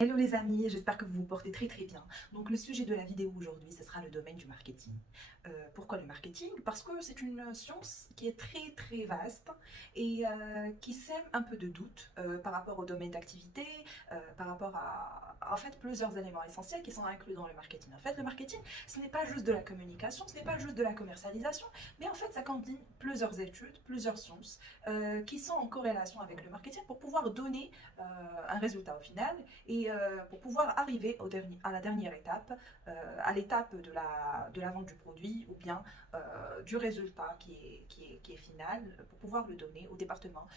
Hello les amis, j'espère que vous vous portez très bien. Donc le sujet de la vidéo aujourd'hui, ce sera le domaine du marketing. Pourquoi le marketing? Parce que c'est une science qui est très vaste et qui sème un peu de doute par rapport au domaine d'activité, par rapport à en fait plusieurs éléments essentiels qui sont inclus dans le marketing. En fait, le marketing, ce n'est pas juste de la communication, ce n'est pas juste de la commercialisation, mais en fait ça combine plusieurs études, plusieurs sciences qui sont en corrélation avec le marketing pour pouvoir donner un résultat au final et pour pouvoir arriver à la dernière étape, à l'étape de la vente du produit ou bien du résultat qui est final pour pouvoir le donner au département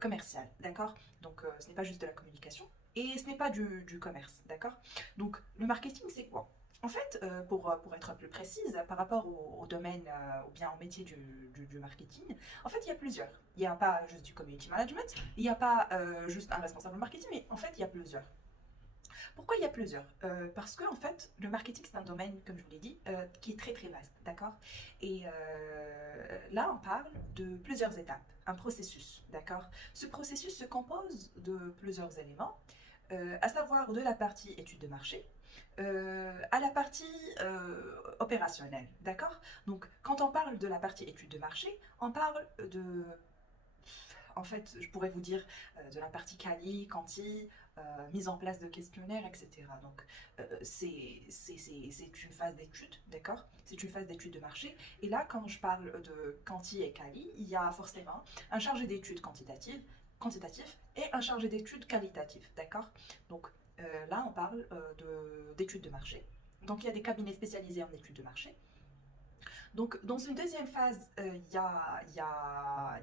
commercial, d'accord? Donc ce n'est pas juste de la communication et ce n'est pas du commerce, d'accord? Donc le marketing c'est quoi? En fait, pour être plus précise, par rapport au domaine ou bien au métier du marketing, en fait, il y a plusieurs. Il n'y a pas juste du community management, il n'y a pas juste un responsable marketing, mais en fait, il y a plusieurs. Pourquoi il y a plusieurs? Parce que en fait, le marketing, c'est un domaine, comme je vous l'ai dit, qui est très vaste, d'accord? Et là, on parle de plusieurs étapes, un processus, d'accord? Ce processus se compose de plusieurs éléments, à savoir de la partie étude de marché, à la partie opérationnelle, d'accord? Donc, quand on parle de la partie étude de marché, on parle de en fait, je pourrais vous dire de la partie quali, quanti, mise en place de questionnaires, etc. Donc, c'est une phase d'étude, d'accord? C'est une phase d'étude de marché. Et là, quand je parle de quanti et quali, il y a forcément un chargé d'études quantitatif et un chargé d'études qualitatif, d'accord? Donc, là, on parle d'études de marché. Donc, il y a des cabinets spécialisés en études de marché. Donc, dans une deuxième phase, il y a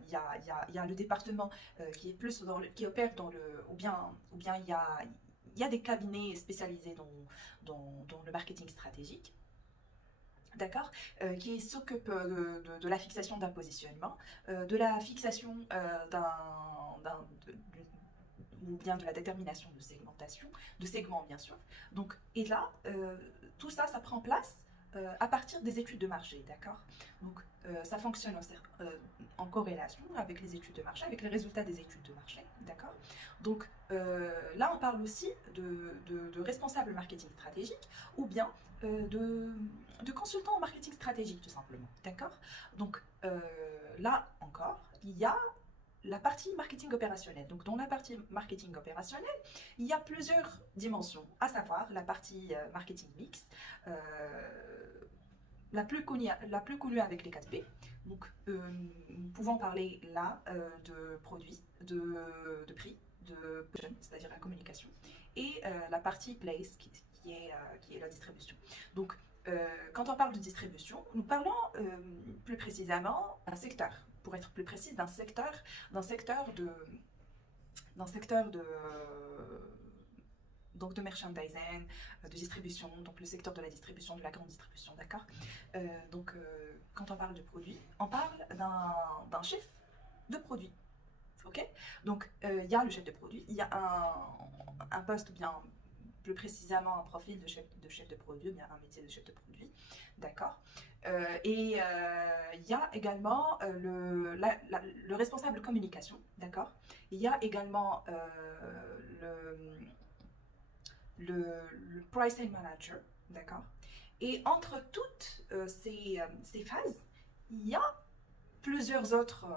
le département qui est plus qui opère dans le, ou bien il y a des cabinets spécialisés dans le marketing stratégique. D'accord, qui s'occupe de la fixation d'un positionnement, de la fixation ou bien de la détermination de segmentation, de segments bien sûr. Donc, et là, tout ça, ça prend place à partir des études de marché, d'accord? Donc, ça fonctionne en corrélation avec les études de marché, avec les résultats des études de marché, d'accord? Donc, là, on parle aussi de responsable marketing stratégique ou bien de consultant en marketing stratégique, tout simplement, d'accord? Donc, là encore, il y a la partie marketing opérationnel. Donc, dans la partie marketing opérationnel, il y a plusieurs dimensions, à savoir la partie marketing mix, euh, la plus connue avec les 4P. Donc, nous pouvons parler là de produits, de prix, de position, c'est-à-dire la communication, et la partie place qui est la distribution. Donc, quand on parle de distribution, nous parlons plus précisément d'un secteur. Pour être plus précise, d'un secteur de, d'un secteur de, donc de merchandising, de distribution, donc le secteur de la distribution, de la grande distribution, d'accord? Donc, quand on parle de produit, on parle d'un chef de produit, ok? Donc, il y a le chef de produit, il y a un poste ou bien plus précisément un profil de chef de produit, ou bien un métier de chef de produit, d'accord? Et il y a également le responsable communication, d'accord? Il y a également le pricing manager, d'accord? Et entre toutes ces phases, il y a plusieurs autres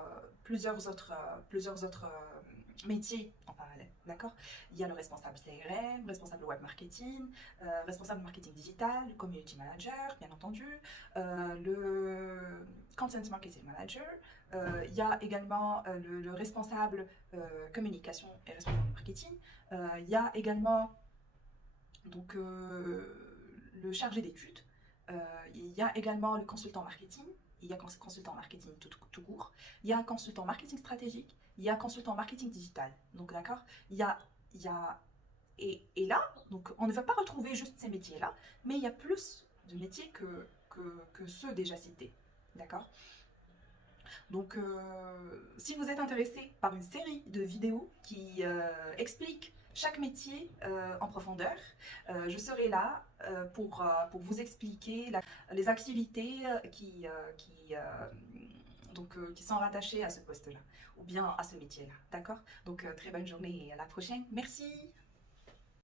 métiers en parallèle, d'accord? Il y a le responsable CRM, responsable web marketing, responsable marketing digital, le community manager, bien entendu, le content marketing manager, il y a également le responsable communication et responsable marketing, il y a également donc le chargé d'études, il y a également le consultant marketing, il y a consultant marketing tout court, il y a consultant marketing stratégique, il y a consultant marketing digital. Donc d'accord, il y a et là, donc on ne va pas retrouver juste ces métiers-là, mais il y a plus de métiers que ceux déjà cités. D'accord? Donc, si vous êtes intéressé par une série de vidéos qui expliquent chaque métier en profondeur, je serai là pour vous expliquer les activités qui sont rattachées à ce poste-là, ou bien à ce métier-là. D'accord? Donc, très bonne journée et à la prochaine. Merci!